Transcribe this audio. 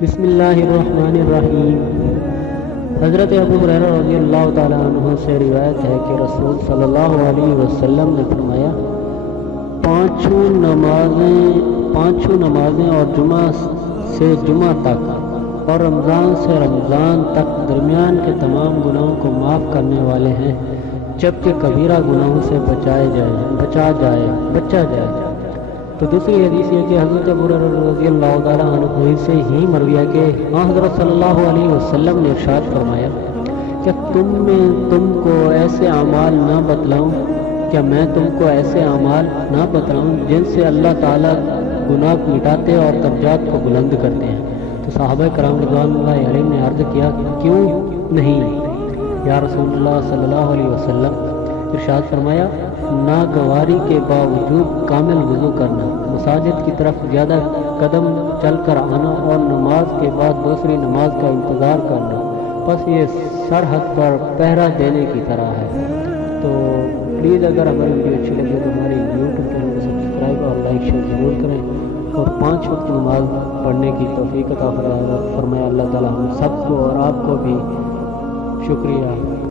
بسم اللہ الرحمن الرحیم۔ حضرت ابو ہریرہ رضی اللہ تعالیٰ عنہ سے روایت ہے کہ رسول صلی اللہ علیہ وسلم نے فرمایا، پانچوں نمازیں اور جمعہ سے جمعہ تک اور رمضان سے رمضان تک درمیان کے تمام گناہوں کو معاف کرنے والے ہیں، جبکہ کبیرہ گناہوں سے بچا جائے۔ تو دوسری حدیث یہ کہ حضرت ابو ہریرہ رضی اللہ تعالیٰ عنہ سے ہی مروی ہے کہ حضرت صلی اللہ علیہ وسلم نے ارشاد فرمایا کہ تم کو ایسے اعمال نہ بتلاؤں، کیا میں تم کو ایسے اعمال نہ بتلاؤں جن سے اللہ تعالیٰ گناہ مٹاتے اور درجات کو بلند کرتے ہیں؟ تو صحابہ کرام رضوان اللہ علیہم نے عرض کیا، کیوں نہیں یا رسول اللہ صلی اللہ علیہ وسلم؟ ارشاد فرمایا، ناگواری کے باوجود کامل وضو کرنا، مساجد کی طرف زیادہ قدم چل کر آنا اور نماز کے بعد دوسری نماز کا انتظار کرنا، بس یہ سرحد پر پہرا دینے کی طرح ہے۔ تو پلیز اگر ہماری ویڈیو اچھی لگے تو ہماری یوٹیوب چینل کو سبسکرائب اور لائک شیئر ضرور کریں، اور 5 وقت نماز پڑھنے کی توفیق عطا فرمائے اللہ تعالیٰ ہم سب کو اور آپ کو بھی۔ شکریہ۔